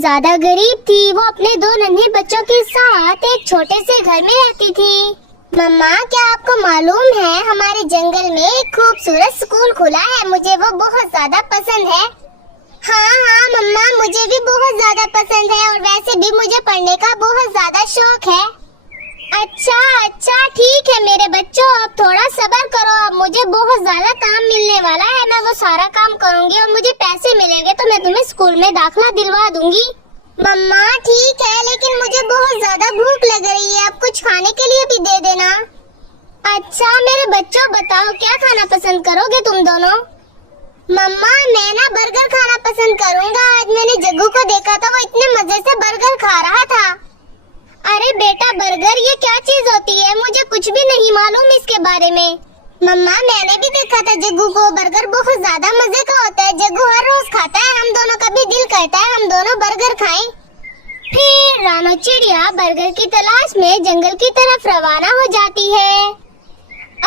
ज्यादा गरीब थी। वो अपने 2 नन्हे बच्चों के साथ एक छोटे से घर में रहती थी। मम्मा, क्या आपको मालूम है हमारे जंगल में एक खूबसूरत स्कूल खुला है। मुझे वो बहुत ज्यादा पसंद है। हाँ मम्मा, मुझे भी बहुत ज्यादा पसंद है और वैसे भी मुझे पढ़ने का बहुत ज्यादा शौक है। अच्छा ठीक है मेरे बच्चों, अब थोड़ा सब्र करो। अब मुझे बहुत ज्यादा काम मिलने वाला है। मैं वो सारा काम करूँगी और मुझे पैसे मिलेंगे तो मैं तुम्हें स्कूल में दाखिला दिलवा दूंगी। मम्मा ठीक है, लेकिन मुझे बहुत ज्यादा भूख लग रही है। अब कुछ खाने के लिए भी दे देना। अच्छा मेरे बच्चों, बताओ क्या खाना पसंद करोगे तुम दोनों? मम्मा, मैं ना बर्गर खाना पसंद करूँगा। आज मैंने जग्गू को देखा था, वो इतने मजे से बर्गर खा रहा था। अरे बेटा, बर्गर ये क्या चीज होती है? मुझे कुछ भी नहीं मालूम इसके बारे में। मम्मा, मैंने भी देखा था जग्गू को। बर्गर बहुत ज्यादा मजे का होता है। जग्गू हर रोज खाता है। हम दोनों का भी दिल करता है हम दोनों बर्गर खाएं। फिर रानो चिड़िया बर्गर की तलाश में जंगल की तरफ रवाना हो जाती है।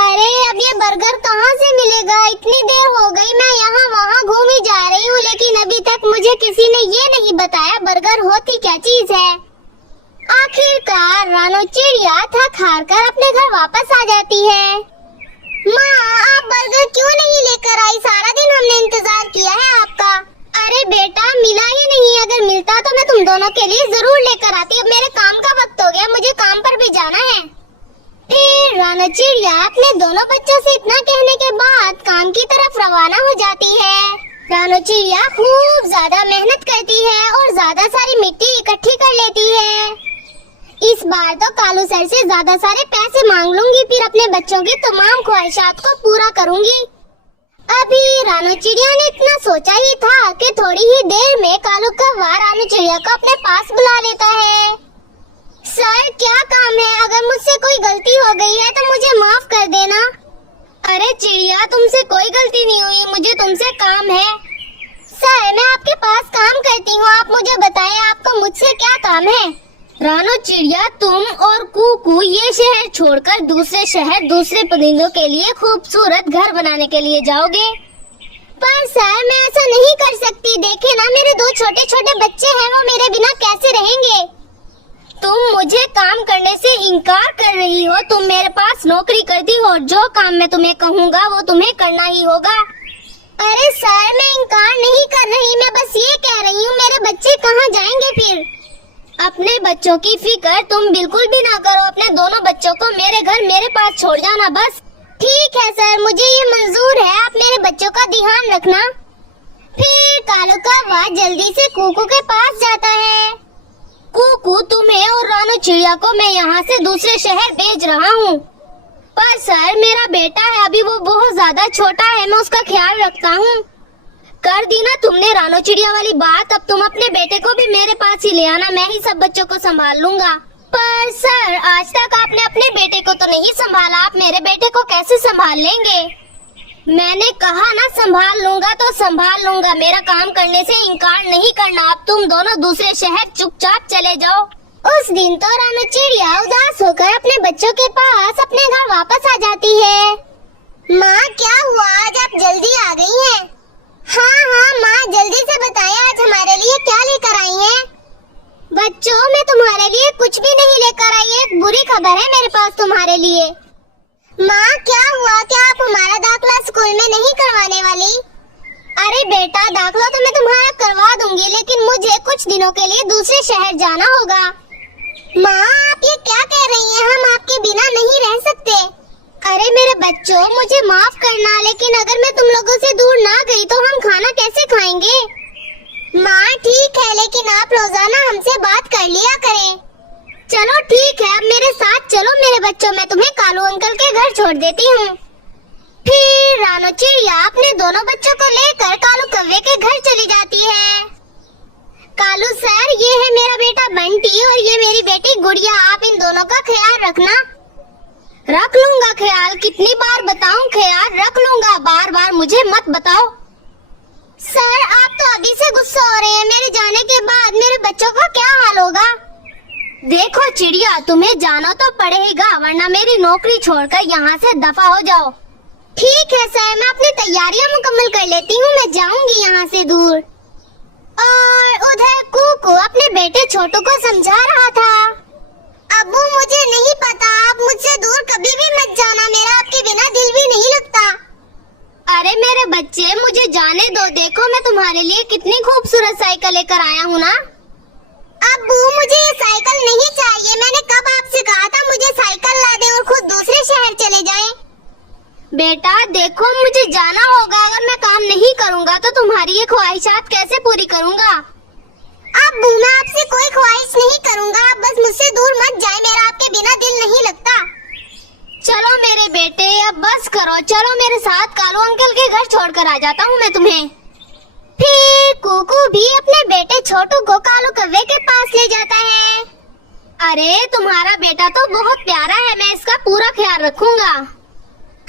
अरे अब ये बर्गर कहाँ से मिलेगा? इतनी देर हो गई, मैं यहाँ वहाँ घूम ही जा रही हूँ, लेकिन अभी तक मुझे किसी ने ये नहीं बताया बर्गर होती क्या चीज है। आखिरकार रानो चिड़िया थक हार कर अपने घर वापस आ जाती है। माँ, आप बर्गर क्यों नहीं लेकर आई? सारा दिन हमने इंतजार किया है आपका। अरे बेटा, मिला ही नहीं। अगर मिलता तो मैं तुम दोनों के लिए जरूर लेकर आती। अब मेरे काम का वक्त हो गया, मुझे काम पर भी जाना है। फिर रानो चिड़िया अपने दोनों बच्चों से इतना कहने के बाद काम की तरफ रवाना हो जाती है। रानो चिड़िया खूब ज्यादा मेहनत करती है और ज्यादा सारी मिट्टी इकट्ठी कर लेती है। इस बार तो कालू सर से ज्यादा सारे पैसे मांग लूंगी, फिर अपने बच्चों की तमाम ख्वाहिशात को पूरा करूंगी। अभी रानो चिड़िया ने इतना सोचा ही था कि थोड़ी ही देर में कालू कौवा रानो चिड़िया को अपने पास बुला लेता है। सर, क्या काम है? अगर मुझसे कोई गलती हो गई है तो मुझे माफ कर देना। अरे चिड़िया, तुमसे कोई गलती नहीं हुई, मुझे तुमसे काम है। सर, मैं आपके पास काम करती हूँ, आप मुझे बताएं आपको मुझसे क्या काम है? रानो चिड़िया, तुम और कुकू ये शहर छोड़कर दूसरे शहर दूसरे परिंदों के लिए खूबसूरत घर बनाने के लिए जाओगे। पर सर, मैं ऐसा नहीं कर सकती। देखे ना, मेरे 2 छोटे छोटे बच्चे हैं, वो मेरे बिना कैसे रहेंगे? तुम मुझे काम करने से इनकार कर रही हो। तुम मेरे पास नौकरी करती हो, जो काम मैं तुम्हें कहूँगा वो तुम्हें करना ही होगा। अरे सर, मैं इनकार नहीं कर रही, मैं बस ये कह रही हूँ मेरे बच्चे कहाँ जाएंगे फिर? अपने बच्चों की फिक्र तुम बिल्कुल भी ना करो। अपने दोनों बच्चों को मेरे घर मेरे पास छोड़ जाना बस। ठीक है सर, मुझे ये मंजूर है। आप मेरे बच्चों का ध्यान रखना। फिर कालू कौवा जल्दी से कुकू के पास जाता है। कुकू, तुम्हें और रानो चिड़िया को मैं यहाँ से दूसरे शहर भेज रहा हूँ। पर सर, मेरा बेटा है, अभी वो बहुत ज्यादा छोटा है, मैं उसका ख्याल रखता हूँ। कर दी ना तुमने रानो चिड़िया वाली बात। अब तुम अपने बेटे को भी मेरे पास ही ले आना, मैं ही सब बच्चों को संभाल लूंगा। पर सर, आज तक आपने अपने बेटे को तो नहीं संभाला, आप मेरे बेटे को कैसे संभाल लेंगे? मैंने कहा ना संभाल लूंगा तो संभाल लूंगा। मेरा काम करने से इनकार नहीं करना। अब तुम दोनों दूसरे शहर चुपचाप चले जाओ। उस दिन तो रानो चिड़िया उदास होकर अपने बच्चों के पास अपने घर वापस आ जाती है। माँ, क्या हुआ? आज आप जल्दी आ गई हैं? हाँ माँ, जल्दी से बताएं आज हमारे लिए क्या लेकर आई हैं? बच्चों, मैं तुम्हारे लिए कुछ भी नहीं लेकर आई। एक बुरी खबर है मेरे पास तुम्हारे लिए। माँ, क्या हुआ? क्या आप हमारा दाखिला स्कूल में नहीं करवाने वाली? अरे बेटा, दाखिला तो मैं तुम्हारा करवा दूंगी, लेकिन मुझे कुछ दिनों के लिए दूसरे शहर जाना होगा। माँ, आप ये क्या कह रही हैं? हम आपके बिना नहीं रह सकते। अरे मेरे बच्चों, मुझे माफ करना, लेकिन अगर मैं तुम लोगों से दूर ना गई तो हम खाना कैसे खाएंगे? माँ ठीक है, लेकिन आप रोजाना हमसे बात कर लिया करें। चलो ठीक है, अब मेरे साथ चलो मेरे बच्चों, मैं तुम्हें कालू अंकल के घर छोड़ देती हूँ। फिर रानो चिड़िया अपने दोनों बच्चों को लेकर कालू कौवे के घर चली जाती है। कालू सर, ये है मेरा बेटा बंटी और ये मेरी बेटी गुड़िया। आप इन दोनों का ख्याल रखना। रख लूंगा ख्याल। कितनी बार बताऊं ख्याल रख लूंगा, बार बार मुझे मत बताओ। सर, आप तो अभी से गुस्सा हो रहे हैं। मेरे जाने के बाद मेरे बच्चों का क्या हाल होगा? देखो चिड़िया, तुम्हें जाना तो पड़ेगा, वरना मेरी नौकरी छोड़कर यहाँ से दफा हो जाओ। ठीक है सर, मैं अपनी तैयारियां मुकम्मल कर लेती हूँ, मैं जाऊंगी यहाँ से दूर। और उधर कुकू छोटू को समझा रहा था। अब्बू मुझे नहीं पता, आप मुझसे दूर कभी भी मत जाना, मेरा आपके बिना दिल भी नहीं लगता। अरे मेरे बच्चे मुझे जाने दो, देखो मैं तुम्हारे लिए कितनी खूबसूरत साइकिल लेकर आया हूँ ना। अब्बू मुझे ये साइकिल नहीं चाहिए, मैंने कब आपसे कहा था मुझे साइकिल ला दे और खुद दूसरे शहर चले जाएं। बेटा देखो मुझे जाना होगा, अगर मैं काम नहीं करूँगा तो तुम्हारी ये ख्वाहिशात कैसे पूरी करूँगा। अब्बू मैं आपसे कोई ख्वाहिश नहीं करूँगा, आप बस मुझसे दूर मत जाए, मेरा आपके बिना दिल नहीं लगता। चलो मेरे बेटे अब बस करो, चलो मेरे साथ, कालू अंकल के घर छोड़कर आ जाता हूँ मैं तुम्हें। फिर कुकू भी अपने बेटे छोटू को कालू कौवे के पास ले जाता है। अरे तुम्हारा बेटा तो बहुत प्यारा है, मैं इसका पूरा ख्याल रखूंगा।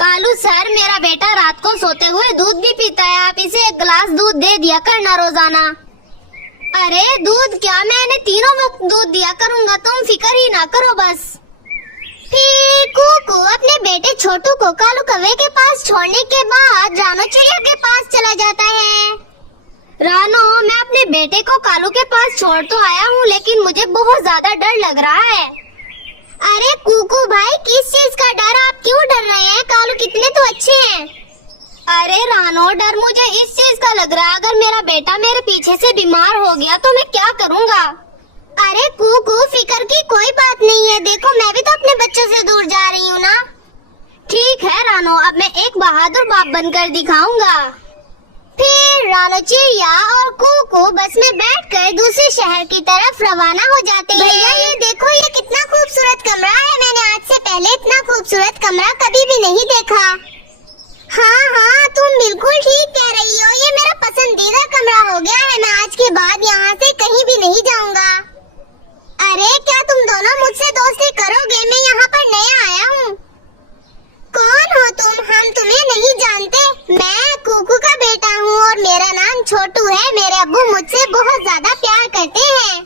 कालू सर मेरा बेटा रात को सोते हुए दूध भी पीता है, आप इसे एक गिलास दूध दे दिया करना रोजाना। अरे दूध क्या, मैंने तीनों वक्त दूध दिया करूँगा, तुम फिक्र ही ना करो बस। फिर कुकू अपने बेटे छोटू को कालू कौवे के पास छोड़ने के बाद रानो चिड़िया के पास चला जाता है। रानो मैं अपने बेटे को कालू के पास छोड़ तो आया हूँ, लेकिन मुझे बहुत ज्यादा डर लग रहा है। अरे कुकू भाई किस चीज का डर, आप क्यों डर रहे हैं, कालू कितने तो अच्छे हैं। अरे रानो डर मुझे इस चीज का लग रहा है, अगर मेरा बेटा मेरे पीछे से बीमार हो गया तो मैं क्या करूँगा। अरे कुकू फिक्र की कोई बात नहीं है, देखो मैं भी तो अपने बच्चों से दूर जा रही हूँ ना। ठीक है रानो, अब मैं एक बहादुर बाप बनकर दिखाऊंगा। फिर रानो चिड़िया और कुकू बस में बैठकर दूसरे शहर की तरफ रवाना हो जाते हैं। भैया ये देखो ये कितना खूबसूरत कमरा है, मैंने आज से पहले इतना खूबसूरत कमरा कभी भी नहीं देखा। हाँ हाँ तुम बिल्कुल ठीक कह रही हो, ये मेरा पसंदीदा कमरा हो गया है, मैं आज के बाद यहाँ से कहीं भी नहीं जाऊँगा। अरे क्या तुम दोनों मुझसे दोस्ती करोगे, मैं यहाँ पर नया आया हूँ। कौन हो तुम, हम तुम्हें नहीं जानते, मैं कुकू का बेटा हूँ और मेरा नाम छोटू है, मेरे अब्बू मुझसे बहुत ज्यादा प्यार करते हैं।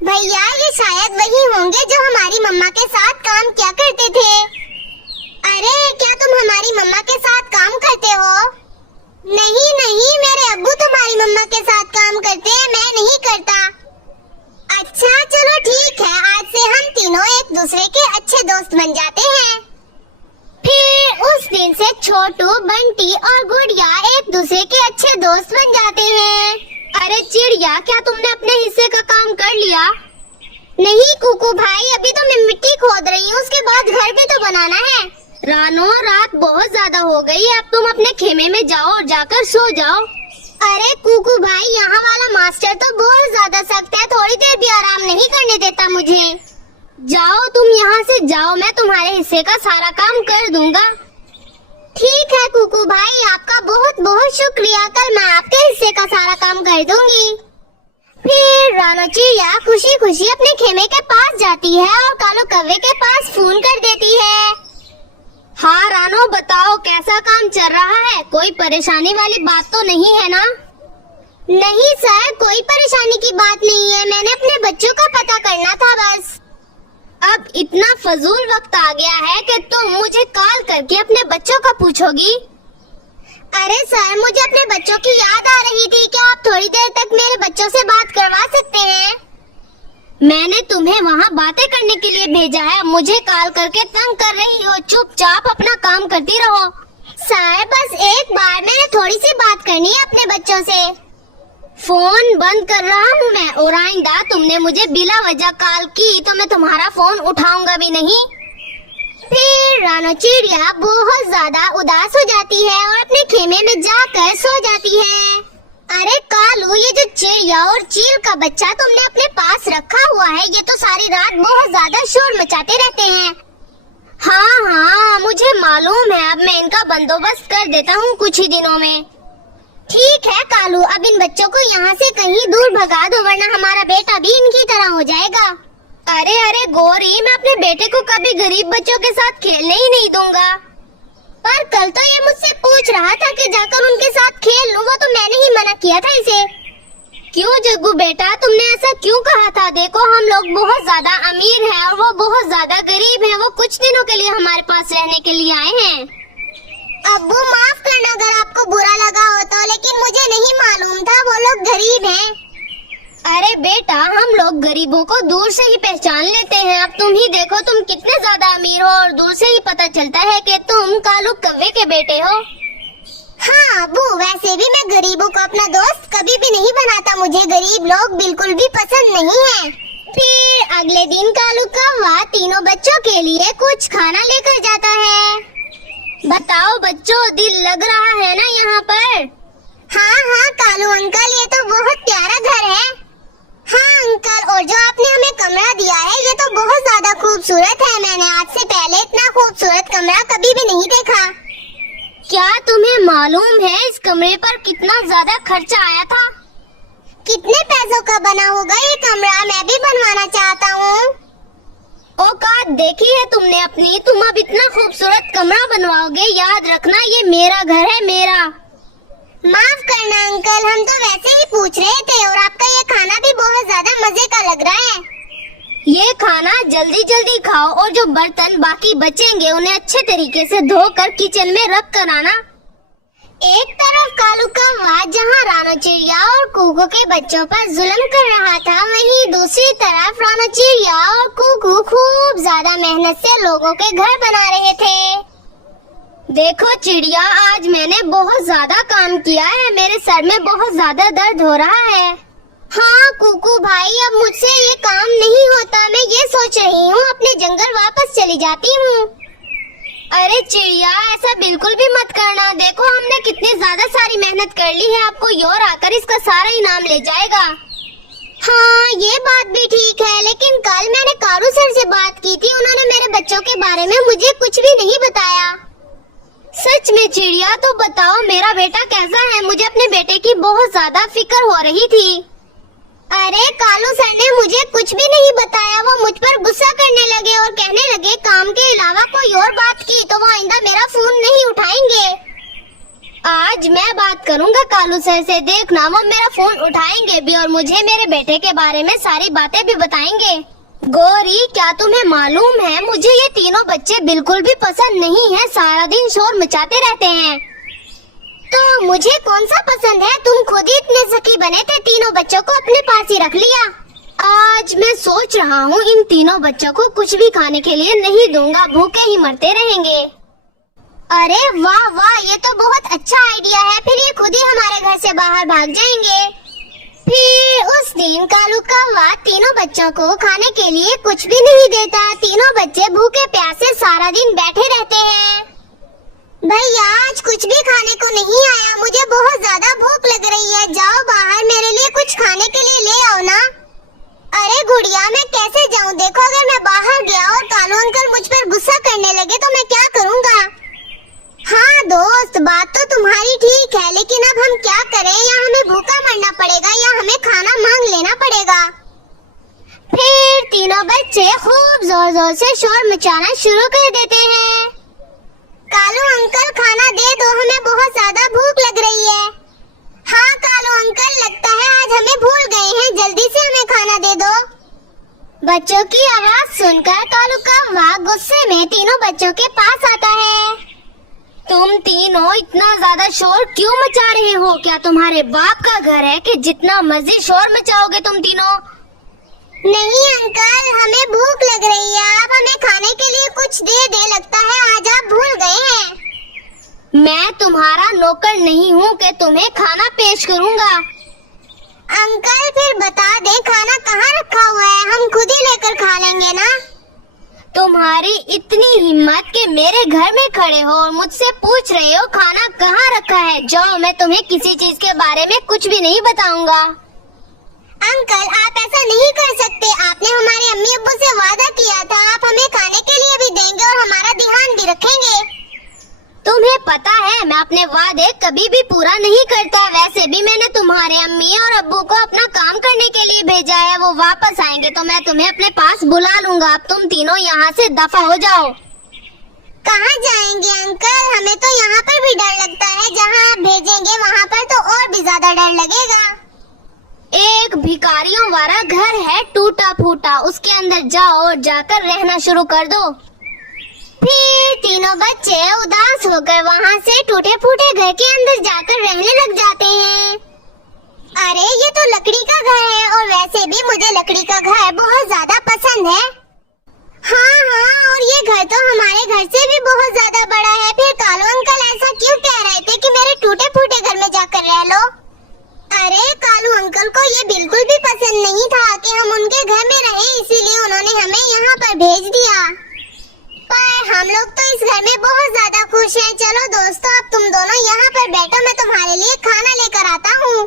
भैया ये शायद वही होंगे जो हमारी मम्मा के साथ काम किया करते थे। अरे क्या तुम हमारी मम्मा के साथ काम करते हो? नहीं नहीं मेरे अब्बू तुम्हारी मम्मा के साथ काम करते हैं, मैं नहीं करता। अच्छा चलो ठीक है, आज से हम तीनों एक दूसरे के अच्छे दोस्त बन जाते हैं। फिर उस दिन से छोटू बंटी और गुड़िया एक दूसरे के अच्छे दोस्त बन जाते हैं। अरे चिड़िया क्या तुमने अपने हिस्से का काम कर लिया? नहीं कुकू भाई अभी तो मैं मिट्टी खोद रही हूँ, उसके बाद घर भी तो बनाना है। रानो रात बहुत ज्यादा हो गई है, अब तुम अपने खेमे में जाओ और जाकर सो जाओ। अरे कुकू भाई यहाँ वाला मास्टर तो बहुत ज्यादा सख्त है, थोड़ी देर भी आराम नहीं करने देता मुझे। जाओ तुम यहाँ से जाओ, मैं तुम्हारे हिस्से का सारा काम कर दूंगा। ठीक है कुकू भाई आपका बहुत बहुत शुक्रिया, कल मैं आपके हिस्से का सारा काम कर दूंगी। फिर रानो चिड़िया खुशी खुशी अपने खेमे के पास जाती है और कालू कौवे के पास फोन कर देती है। हाँ रानो बताओ कैसा काम चल रहा है, कोई परेशानी वाली बात तो नहीं है ना? नहीं सर कोई परेशानी की बात नहीं है, मैंने अपने बच्चों का पता करना था बस। अब इतना फजूल वक्त आ गया है कि तुम मुझे कॉल करके अपने बच्चों का पूछोगी? अरे सर मुझे अपने बच्चों की याद आ रही थी, क्या आप थोड़ी देर तक मेरे बच्चों से बात करवा सकते हैं? मैंने तुम्हें वहाँ बातें करने के लिए भेजा है, मुझे कॉल करके तंग कर रही हो, चुपचाप अपना काम करती रहो। सर बस एक बार, मैंने थोड़ी सी बात करनी है अपने बच्चों से। फोन बंद कर रहा हूँ मैं, और आइंदा तुमने मुझे बिला वजह कॉल की तो मैं तुम्हारा फोन उठाऊंगा भी नहीं। फिर रानो चिड़िया बहुत ज्यादा उदास हो जाती है और अपने खेमे में जाकर सो जाती है। अरे कालू ये जो चिड़िया और चील का बच्चा तुमने अपने पास रखा हुआ है, ये तो सारी रात बहुत ज्यादा शोर मचाते रहते हैं। हाँ हाँ मुझे मालूम है, अब मैं इनका बंदोबस्त कर देता हूँ कुछ ही दिनों में। ठीक है कालू अब इन बच्चों को यहाँ से कहीं दूर भगा दो, वरना हमारा बेटा भी इनकी तरह हो जाएगा। अरे अरे गोरी मैं अपने बेटे को कभी गरीब बच्चों के साथ खेलने ही नहीं दूंगा। पर कल तो ये मुझसे पूछ रहा था कि जाकर उनके साथ खेल लूं, वो तो मैंने ही मना किया था इसे। क्यों जग्गू बेटा तुमने ऐसा क्यों कहा था? देखो हम लोग बहुत ज्यादा अमीर हैं और वो बहुत ज्यादा गरीब हैं, वो कुछ दिनों के लिए हमारे पास रहने के लिए आए हैं। अब्बू माफ करना अगर आपको बुरा लगा हो तो, लेकिन मुझे नहीं मालूम था वो लोग गरीब हैं। अरे बेटा, हम लोग गरीबों को दूर से ही पहचान लेते हैं। अब तुम ही देखो, तुम कितने ज्यादा अमीर हो और दूर से ही पता चलता है कि तुम कालू कौवे के बेटे हो। हाँ अबू, वैसे भी मैं गरीबों को अपना दोस्त कभी भी नहीं बनाता। मुझे गरीब लोग बिल्कुल भी पसंद नहीं है। फिर अगले दिन कालू कौवा तीनों बच्चों के लिए कुछ खाना लेकर जाता है। बताओ बच्चों, दिल लग रहा है ना यहाँ पर? हाँ हाँ कालू अंकल, ये तो बहुत प्यारा घर है। हाँ अंकल, और जो आपने हमें कमरा दिया है ये तो बहुत ज्यादा खूबसूरत है। मैंने आज से पहले इतना खूबसूरत कमरा कभी भी नहीं देखा। क्या तुम्हें मालूम है इस कमरे पर कितना ज्यादा खर्चा आया था? कितने पैसों का बना होगा ये कमरा? मैं भी बनवाना चाहता हूँ। औकात देखी है तुमने अपनी? तुम अब इतना खूबसूरत कमरा बनवाओगे? याद रखना, ये मेरा घर है, मेरा। माफ करना अंकल, हम तो वैसे ही पूछ रहे थे। और आपका ये खाना भी बहुत ज्यादा मजे का लग रहा है। ये खाना जल्दी जल्दी खाओ और जो बर्तन बाकी बचेंगे उन्हें अच्छे तरीके से धोकर किचन में रख कर आना। एक तरफ कालू कौवा जहाँ रानो चिड़िया और कुकू के बच्चों पर जुल्म कर रहा था, वहीं दूसरी तरफ रानो चिड़िया और कुकू खूब ज्यादा मेहनत से लोगों के घर बना रहे थे। देखो चिड़िया, आज मैंने बहुत ज्यादा काम किया है, मेरे सर में बहुत ज्यादा दर्द हो रहा है। हाँ कुकू भाई, अब मुझसे ये काम नहीं होता। मैं ये सोच रही हूँ अपने जंगल वापस चली जाती हूँ। अरे चिड़िया, ऐसा बिल्कुल भी मत करना। देखो हमने कितनी ज्यादा सारी मेहनत कर ली है, आपको योर आकर इसका सारा इनाम ले जाएगा। हाँ ये बात भी ठीक है, लेकिन कल मैंने कारू सर से बात की थी, उन्होंने मेरे बच्चों के बारे में मुझे कुछ भी नहीं बताया। सच में चिड़िया, तो बताओ मेरा बेटा कैसा है? मुझे अपने बेटे की बहुत ज्यादा फिक्र हो रही थी। अरे कालू सर ने मुझे कुछ भी नहीं बताया। वो मुझ पर गुस्सा करने लगे और कहने लगे काम के अलावा कोई और बात की तो वो आइंदा मेरा फोन नहीं उठाएंगे। आज मैं बात करूंगा कालू सर से, देखना वो मेरा फोन उठाएंगे भी और मुझे मेरे बेटे के बारे में सारी बातें भी बताएंगे। गौरी, क्या तुम्हें मालूम है मुझे ये तीनों बच्चे बिल्कुल भी पसंद नहीं है, सारा दिन शोर मचाते रहते हैं। तो मुझे कौन सा पसंद है? तुम खुद ही इतने ज़की बने थे, तीनों बच्चों को अपने पास ही रख लिया। आज मैं सोच रहा हूँ इन तीनों बच्चों को कुछ भी खाने के लिए नहीं दूंगा, भूखे ही मरते रहेंगे। अरे वाह वाह, ये तो बहुत अच्छा आइडिया है। फिर ये खुद ही हमारे घर से बाहर भाग जाएंगे। फिर उस दिन कालू कौवा तीनों बच्चों को खाने के लिए कुछ भी नहीं देता। तीनों बच्चे भूखे प्यासे सारा दिन बैठे रहते हैं। भैया, आज कुछ भी खाने को नहीं आया, मुझे बहुत ज्यादा भूख लग रही है। जाओ बाहर मेरे लिए कुछ खाने के लिए ले आओ ना। अरे गुड़िया, मैं कैसे जाऊँ? देखो अगर मैं बाहर गया और कालू अंकल मुझ पर गुस्सा करने लगे तो मैं क्या करूँगा? हाँ दोस्त, बात तो तुम्हारी ठीक है, लेकिन अब हम क्या करें? या हमें भूखा मरना पड़ेगा या हमें खाना मांग लेना पड़ेगा। फिर तीनों बच्चे खूब जोर जोर से शोर मचाना शुरू कर देते हैं। कालू अंकल, खाना दे दो, हमें बहुत ज्यादा भूख लग रही है। हाँ कालू अंकल, लगता है आज हमें भूल गए हैं, जल्दी से हमें खाना दे दो। बच्चों की आवाज सुनकर कालू कौवा गुस्से में तीनों बच्चों के पास आता है। तुम तीनों इतना ज्यादा शोर क्यों मचा रहे हो? क्या तुम्हारे बाप का घर है कि जितना मर्जी शोर मचाओगे तुम तीनों? नहीं अंकल, हमें भूख लग रही है, आप हमें खाने के लिए कुछ दे दे। लगता है आज आप भूल गए हैं। मैं तुम्हारा नौकर नहीं हूँ कि तुम्हें खाना पेश करूँगा। अंकल फिर बता दे खाना कहाँ रखा हुआ है, हम खुद ही लेकर खा लेंगे ना। तुम्हारी इतनी हिम्मत कि मेरे घर में खड़े हो और मुझसे पूछ रहे हो खाना कहाँ रखा है? जाओ, मैं तुम्हें किसी चीज के बारे में कुछ भी नहीं बताऊंगा। अंकल आप ऐसा नहीं कर सकते, आपने हमारे अम्मी अब्बू से वादा किया था, आप हमें खाने के लिए भी देंगे और हमारा ध्यान भी रखेंगे। तुम्हें पता है मैं अपने वादे कभी भी पूरा नहीं करता। वैसे भी मैंने तुम्हारे अम्मी और अब्बू को अपना काम करने के लिए भेजा है, वो वापस आएंगे तो मैं तुम्हें अपने पास बुला लूंगा। अब तुम तीनों यहाँ से दफा हो जाओ। कहाँ जाएंगे अंकल? हमें तो यहाँ पर भी डर लगता है, जहाँ आप भेजेंगे वहाँ पर तो और भी ज्यादा डर लगेगा। एक भिखारियों वाला घर है टूटा फूटा, उसके अंदर जाओ और जाकर रहना शुरू कर दो। फिर तीनों बच्चे उदास होकर वहाँ से टूटे फूटे घर के अंदर जाकर रहने लग जाते हैं। अरे ये तो लकड़ी का घर है और वैसे भी मुझे लकड़ी का घर बहुत ज्यादा पसंद है। हाँ हाँ, और ये घर तो हमारे घर से भी बहुत ज्यादा बड़ा है। फिर कालू अंकल ऐसा क्यों कह रहे थे कि मेरे टूटे फूटे घर में जाकर रह लो? अरे कालू अंकल को ये बिल्कुल भी पसंद नहीं था कि हम उनके घर में रहें, इसीलिए उन्होंने हमें यहाँ पर भेज दिया। पर हम लोग तो इस घर में बहुत ज्यादा खुश हैं। चलो दोस्तों, अब तुम दोनों यहाँ पर बैठो, मैं तुम्हारे लिए खाना लेकर आता हूँ।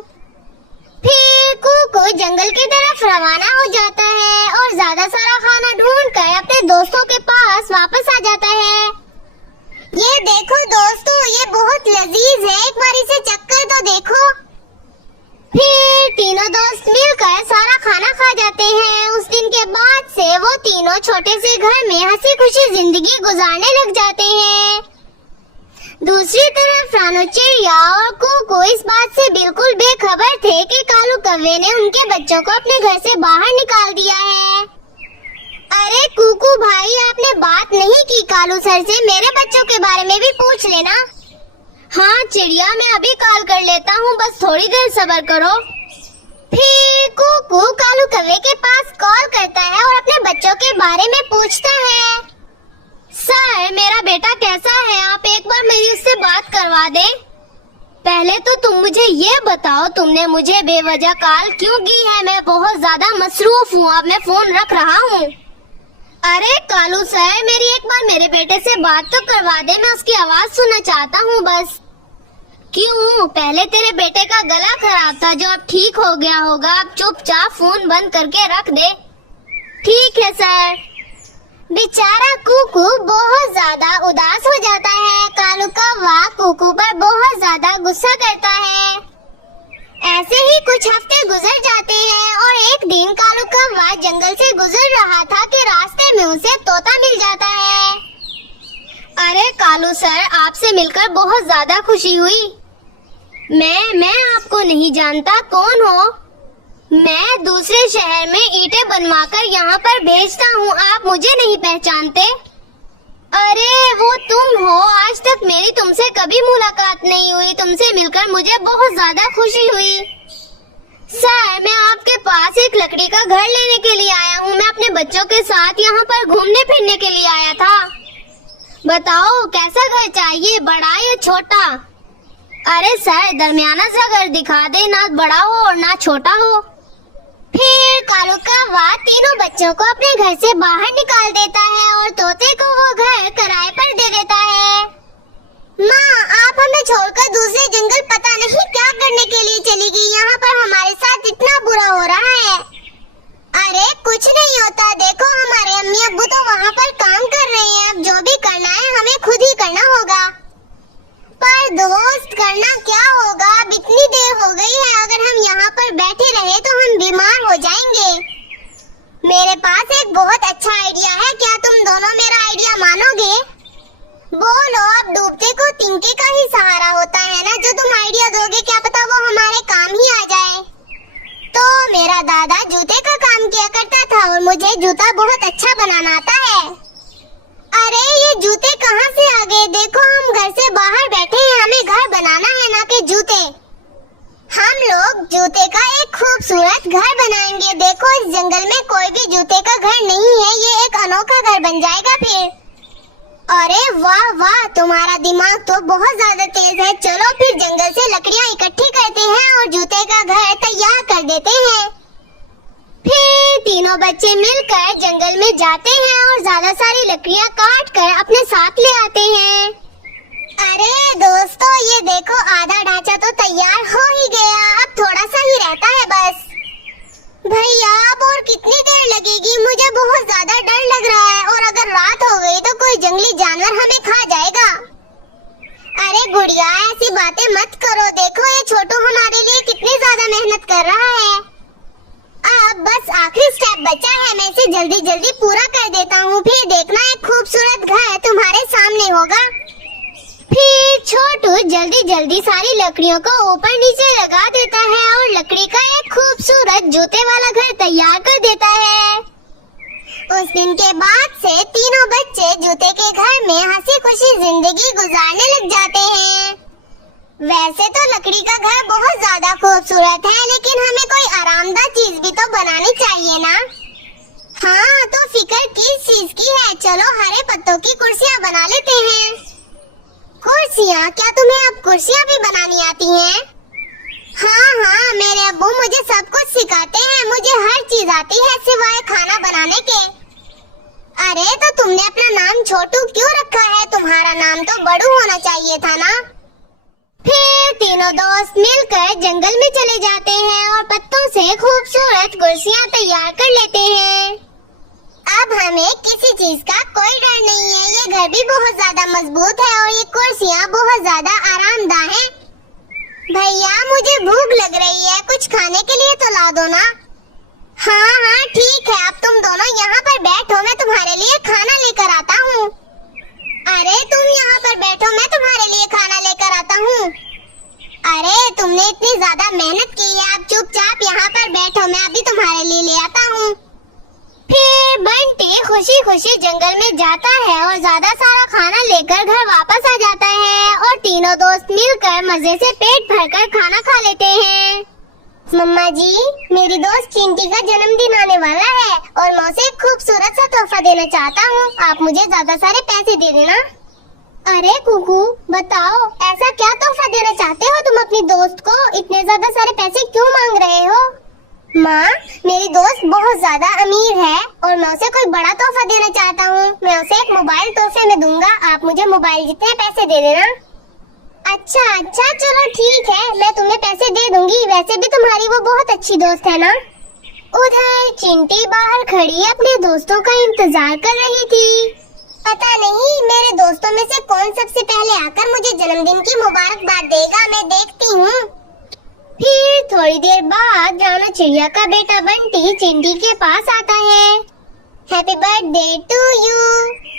फिर कुकू जंगल की तरफ रवाना हो जाता है और ज्यादा सारा खाना ढूंढकर अपने दोस्तों के पास वापस आ जाता है। ये देखो दोस्तों, ये बहुत लजीज है, एक बार इसे चखकर तो देखो। फिर तीनों दोस्त मिलकर सारा खाना खा जाते हैं। उस दिन के बाद से वो तीनों छोटे से घर में हंसी खुशी जिंदगी गुजारने लग जाते हैं। दूसरी तरफ रानू चिड़िया और कुकू इस बात से बिल्कुल बेखबर थे कि कालू कौवे ने उनके बच्चों को अपने घर से बाहर निकाल दिया है। अरे कुकू भाई, आपने बात नहीं की कालू सर से, मेरे बच्चों के बारे में भी पूछ लेना। हाँ चिड़िया, मैं अभी कॉल कर लेता हूँ, बस थोड़ी देर सब्र करो। फिर कुकू कालू कौवे के पास कॉल करता है और अपने बच्चों के बारे में पूछता है। सर, मेरा बेटा कैसा है? आप एक बार मेरी उससे बात करवा दे। पहले तो तुम मुझे ये बताओ, तुमने मुझे बेवजह कॉल क्यों की है? मैं बहुत ज्यादा मसरूफ हूँ, अब मैं फोन रख रहा हूँ। अरे कालू सर, मेरी एक बार मेरे बेटे से बात तो करवा दे, मैं उसकी आवाज सुनना चाहता हूँ बस। क्यों? पहले तेरे बेटे का गला खराब था जो अब ठीक हो गया होगा, अब चुपचाप फोन बंद करके रख दे। ठीक है सर। बेचारा कुकू बहुत ज्यादा उदास हो जाता है। कालू कौवा कुकू पर बहुत ज्यादा गुस्सा करता है। ऐसे ही कुछ हफ्ते गुजर जाते हैं और एक दिन कालू कौवा जंगल से गुजर रहा था कि रास्ते में उसे तोता मिल जाता है। अरे कालू सर, आपसे मिलकर बहुत ज्यादा खुशी हुई। मैं आपको नहीं जानता, कौन हो? मैं दूसरे शहर में ईंटें बनवाकर यहाँ पर भेजता हूँ, आप मुझे नहीं पहचानते? अरे वो तुम हो, आज तक मेरी तुमसे कभी मुलाकात नहीं हुई, तुमसे मिलकर मुझे बहुत ज्यादा खुशी हुई। सर, मैं आपके पास एक लकड़ी का घर लेने के लिए आया हूँ, मैं अपने बच्चों के साथ यहाँ पर घूमने फिरने के लिए आया था। बताओ कैसा घर चाहिए, बड़ा या छोटा? अरे सर, दरमियाना सा घर दिखा दे, ना बड़ा हो और ना छोटा हो। फिर कालू कौवा तीनों बच्चों को अपने घर से बाहर निकाल देता है और तोते को वो घर किराए पर दे देता है। माँ, आप हमें छोड़कर दूसरे जंगल पता नहीं क्या करने के लिए चली गई, यहाँ पर हमारे साथ इतना बुरा हो रहा है। अरे कुछ नहीं होता, देखो हमारे अम्मी अब्बू तो वहाँ पर काम कर रहे हैं, अब जो भी करना है हमें खुद ही करना होगा। पर दोस्त, करना क्या होगा? अब इतनी देर हो गई है, अगर हम यहाँ पर बैठे रहे तो हम बीमार हो जाएंगे। मेरे पास एक बहुत अच्छा आइडिया है, क्या तुम दोनों मेरा आइडिया मानोगे? बोलो, अब डूबते को तिनके का ही सहारा होता है ना, जो तुम आइडिया दोगे क्या पता वो हमारे काम ही आ जाए। तो मेरा दादा जूते का काम किया करता था और मुझे जूता बहुत अच्छा बनाना आता है। अरे ये जूते कहाँ से आ गए? देखो हम घर से बाहर बैठे हैं, हमें घर बनाना है ना कि जूते। हम लोग जूते का एक खूबसूरत घर बनाएंगे। देखो इस जंगल में कोई भी जूते का घर नहीं है, ये एक अनोखा घर बन जाएगा फिर। अरे वाह वाह, तुम्हारा दिमाग तो बहुत ज्यादा तेज है। चलो फिर जंगल से लकड़ियाँ इकट्ठी करते हैं और जूते का घर तैयार कर देते हैं। फिर तीनों बच्चे मिलकर जंगल में जाते हैं और ज्यादा सारी लकड़ियाँ काट कर अपने साथ ले आते हैं। अरे दोस्तों, ये देखो आधा ढांचा तो तैयार हो ही गया, अब थोड़ा सा ही रहता है बस। भैया अब और कितनी देर लगेगी? मुझे बहुत ज्यादा डर लग रहा है, और अगर रात हो गई तो कोई जंगली जानवर हमें खा जाएगा। अरे गुड़िया, ऐसी बातें मत करो, देखो ये छोटू हमारे लिए कितनी ज्यादा मेहनत कर रहा है। अब बस आखिरी स्टेप बचा है, मैं इसे जल्दी जल्दी पूरा कर देता हूँ, फिर देखना एक खूबसूरत घर तुम्हारे सामने होगा। फिर छोटू जल्दी जल्दी सारी लकड़ियों को ऊपर नीचे लगा देता है और लकड़ी का एक खूबसूरत जूते वाला घर तैयार कर देता है। उस दिन के बाद से तीनों बच्चे जूते के घर में हंसी खुशी जिंदगी गुजारने लग जाते हैं। वैसे तो लकड़ी का घर बहुत ज्यादा खूबसूरत है, लेकिन हमें कोई आरामदायक चीज भी तो बनानी चाहिए ना। हाँ, तो फिक्र किस चीज की है, चलो हरे पत्तों की कुर्सियाँ बना लेते हैं। कुर्सियाँ? क्या तुम्हें अब कुर्सियाँ भी बनानी आती हैं? हाँ, मेरे अब्बू मुझे सब कुछ सिखाते हैं, मुझे हर चीज आती है सिवाय खाना बनाने के। अरे तो तुमने अपना नाम छोटू क्यों रखा है? तुम्हारा नाम तो बड़ू होना चाहिए था ना। फिर तीनों दोस्त मिलकर जंगल में चले जाते हैं और पत्तों से खूबसूरत कुर्सियाँ तैयार कर लेते हैं। अब हमें किसी चीज का कोई डर नहीं है, ये घर भी बहुत ज्यादा मजबूत है और ये कुर्सियाँ बहुत ज्यादा आरामदायक हैं। भैया मुझे भूख लग रही है, कुछ खाने के लिए तो ला दो ना। हाँ ठीक है, अब तुम दोनों यहाँ पर बैठो, मैं तुम्हारे लिए खाना लेकर आता हूँ। अरे तुम यहाँ पर बैठो, मैं तुम्हारे लिए खाना लेकर आता हूँ। अरे तुमने इतनी ज्यादा मेहनत की है, अब चुपचाप यहाँ पर बैठो, मैं अभी तुम्हारे लिए ले आता हूँ। फिर बंटी खुशी खुशी जंगल में जाता है और ज्यादा सारा खाना लेकर घर वापस आ जाता है और तीनों दोस्त मिलकर मजे से पेट भरकर खाना खा लेते हैं। मम्मा जी, मेरी दोस्त चिंटी का जन्मदिन आने वाला है और मैं उसे एक खूबसूरत सा तोहफा देना चाहता हूँ, आप मुझे ज्यादा सारे पैसे दे देना। अरे कुकू, बताओ ऐसा क्या तोहफा देना चाहते हो तुम अपनी दोस्त को? इतने ज्यादा सारे पैसे क्यों मांग रहे हो? माँ, मेरी दोस्त बहुत ज्यादा अमीर है और मैं उसे कोई बड़ा तोहफा देना चाहता हूँ। मैं उसे एक मोबाइल तोहफे में दूंगा, आप मुझे मोबाइल जितने पैसे दे देना। अच्छा चलो ठीक है, मैं तुम्हें पैसे दे दूंगी, वैसे भी तुम्हारी वो बहुत अच्छी दोस्त है ना। उधर चिंटी बाहर खड़ी अपने दोस्तों का इंतजार कर रही थी। पता नहीं मेरे दोस्तों में से कौन सबसे पहले आकर मुझे जन्मदिन की मुबारकबाद देगा, मैं देखती हूँ। फिर थोड़ी देर बाद राना चिड़िया का बेटा बंटी चिंटी के पास आता है। Happy birthday to you,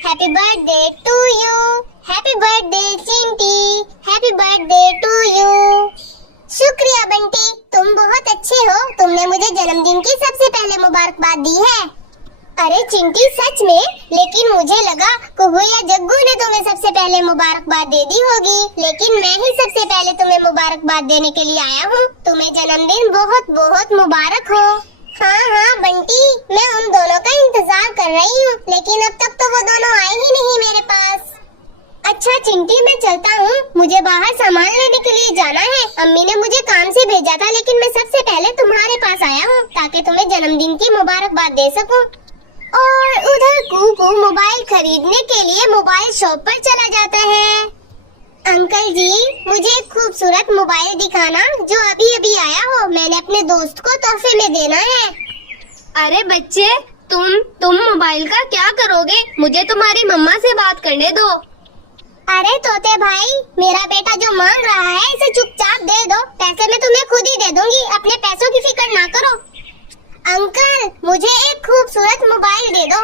happy birthday to you, happy birthday Chinti, happy birthday to you. शुक्रिया बंटी, तुम बहुत अच्छे हो, तुमने मुझे जन्मदिन की सबसे पहले मुबारकबाद दी है। अरे चिंटी सच में? लेकिन मुझे लगा कुहू या जग्गू ने तुम्हें सबसे पहले मुबारकबाद दे दी होगी, लेकिन मैं ही सबसे पहले तुम्हें मुबारकबाद देने के लिए आया हूँ। तुम्हें जन्मदिन बहुत बहुत मुबारक हो। हाँ बंटी, मैं उन दोनों का इंतजार कर रही हूँ, लेकिन अब तक तो वो दोनों आए ही नहीं मेरे पास। अच्छा चिंटी, मैं चलता हूँ, मुझे बाहर सामान लेने के लिए जाना है। अम्मी ने मुझे काम से भेजा था, लेकिन मैं सबसे पहले तुम्हारे पास आया हूँ ताकि तुम्हें जन्मदिन की मुबारकबाद दे सकूँ। और उधर कुकू मोबाइल खरीदने के लिए मोबाइल शॉप पर चला जाता है। अंकल जी, मुझे एक खूबसूरत मोबाइल दिखाना जो अभी अभी आया हो, मैंने अपने दोस्त को तोहफे में देना है। अरे बच्चे, तुम मोबाइल का क्या करोगे? मुझे तुम्हारी मम्मा से बात करने दो। अरे तोते भाई, मेरा बेटा जो मांग रहा है इसे चुपचाप दे दो, पैसे मैं तुम्हें खुद ही दे दूंगी, अपने पैसों की फिक्र ना करो। अंकल, मुझे एक खूबसूरत मोबाइल दे दो।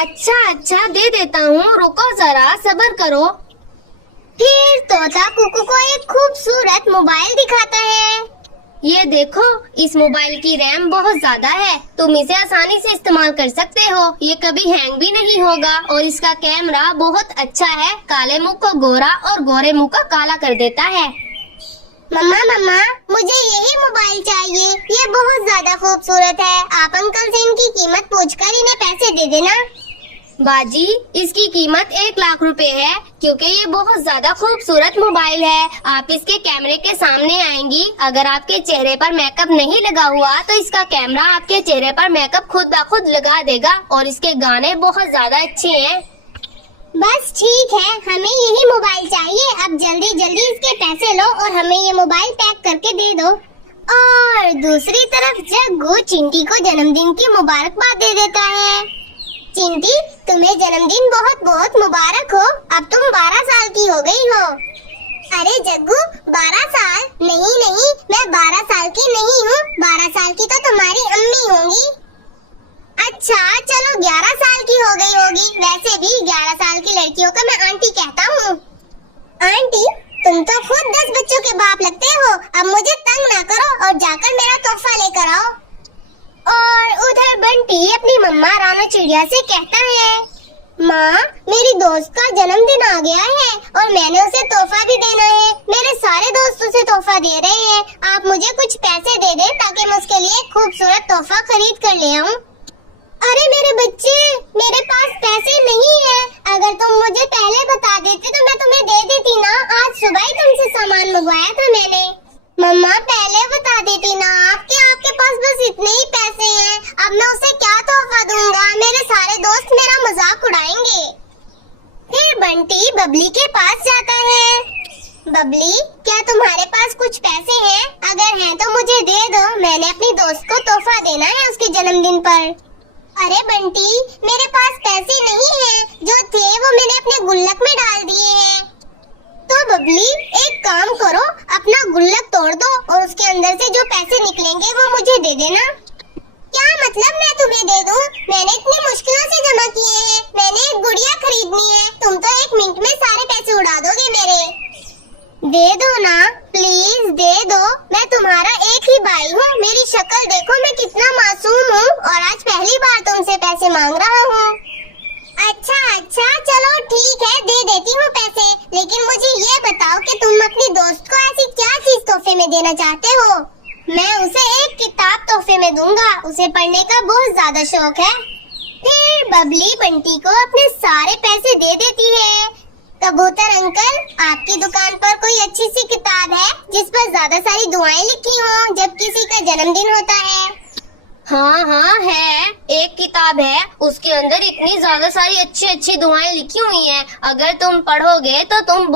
अच्छा दे देता हूँ, रुको जरा सब्र करो। फिर तोता कुकू को एक खूबसूरत मोबाइल दिखाता है। ये देखो, इस मोबाइल की रैम बहुत ज्यादा है, तुम इसे आसानी से इस्तेमाल कर सकते हो, ये कभी हैंग भी नहीं होगा और इसका कैमरा बहुत अच्छा है, काले मुंह को गोरा और गोरे मुंह को काला कर देता है। मम्मा, मुझे यही मोबाइल चाहिए, ये बहुत ज्यादा खूबसूरत है, आप अंकल से इनकी कीमत पूछकर इन्हें पैसे दे देना। बाजी, इसकी कीमत 1 लाख रुपए है, क्योंकि ये बहुत ज्यादा खूबसूरत मोबाइल है। आप इसके कैमरे के सामने आएंगी, अगर आपके चेहरे पर मेकअप नहीं लगा हुआ तो इसका कैमरा आपके चेहरे पर मेकअप खुद ब खुद लगा देगा और इसके गाने बहुत ज्यादा अच्छे हैं। बस ठीक है, हमें यही मोबाइल चाहिए, अब जल्दी इसके पैसे लो और हमें ये मोबाइल पैक करके दे दो। और दूसरी तरफ जग्गू चिंटी को जन्मदिन की मुबारकबाद दे देता है। चिंटी, तुम्हें जन्मदिन बहुत बहुत मुबारक हो, अब तुम 12 साल की हो गई हो। अरे जग्गू, 12 साल? नहीं, मैं 12 साल की नहीं हूँ, 12 साल की तो तुम्हारी अम्मी होंगी। अच्छा चलो 11 साल की हो गई होगी, वैसे भी 11 साल की लड़कियों को मैं आंटी कहता हूँ। आंटी, तुम तो खुद 10 बच्चों के बाप लगते हो, अब मुझे तंग ना करो और जाकर मेरा तोहफा लेकर आओ। और उधर बंटी अपनी मम्मा राना चिड़िया से कहता है, माँ, मेरी दोस्त का जन्मदिन आ गया है और मैंने उसे तोहफा भी देना है। मेरे सारे दोस्त उसे तोहफा दे रहे हैं। आप मुझे कुछ पैसे दे दें ताकि मैं उसके लिए एक खूबसूरत तोहफा खरीद कर ले आऊँ। अरे मेरे बच्चे, मेरे पास पैसे नहीं है। अगर तुम मुझे पहले बता देते तो मैं तुम्हें दे देती ना। आज सुबह ही तुमसे सामान मंगवाया था मैंने। मम्मा, पहले बता देती ना आपके पास बस इतने ही पैसे हैं। अब मैं उसे क्या तोहफा दूंगा? मेरे सारे दोस्त मेरा मजाक उड़ाएंगे। फिर बंटी बबली के पास जाता है। बबली, क्या तुम्हारे पास कुछ पैसे हैं? अगर हैं तो मुझे दे दो। मैंने अपनी दोस्त को तोहफा देना है उसके जन्मदिन पर। अरे बंटी, मेरे पास पैसे नहीं हैं। जो थे वो मैंने अपने गुल्लक में डाल दिए हैं। तो बबली, एक काम करो, अपना गुल्लक तोड़ दो और उसके अंदर से जो पैसे निकलेंगे वो मुझे दे देना। क्या मतलब मैं तुम्हें दे दूं? मैंने इतनी मुश्किलों से जमा किए हैं। मैंने एक गुड़िया खरीदनी है। तुम तो 1 मिनट में सारे पैसे उड़ा दोगे मेरे। दे दो ना, प्लीज दे दो। मैं तुम्हारा एक ही भाई हूँ। मेरी शक्ल देखो, मैं कितना मासूम हूँ और आज पहली बार तुमसे पैसे मांग रहा हूँ। अच्छा, चलो ठीक है, दे देती हूँ पैसे। लेकिन मुझे ये बताओ कि तुम अपनी दोस्त को ऐसी क्या चीज तोहफे में देना चाहते हो? मैं उसे एक किताब तोहफे में दूंगा। उसे पढ़ने का बहुत ज्यादा शौक है। फिर बबली बंटी को अपने सारे पैसे दे देती है। कबूतर अंकल, आपकी दुकान पर कोई अच्छी सी किताब है जिस पर ज्यादा सारी दुआएं लिखी हो जब किसी का जन्मदिन होता है? हाँ है, एक किताब है। उसके अंदर इतनी ज्यादा सारी अच्छी अच्छी दुआएं लिखी हुई हैं। अगर तुम पढ़ोगे तो तुम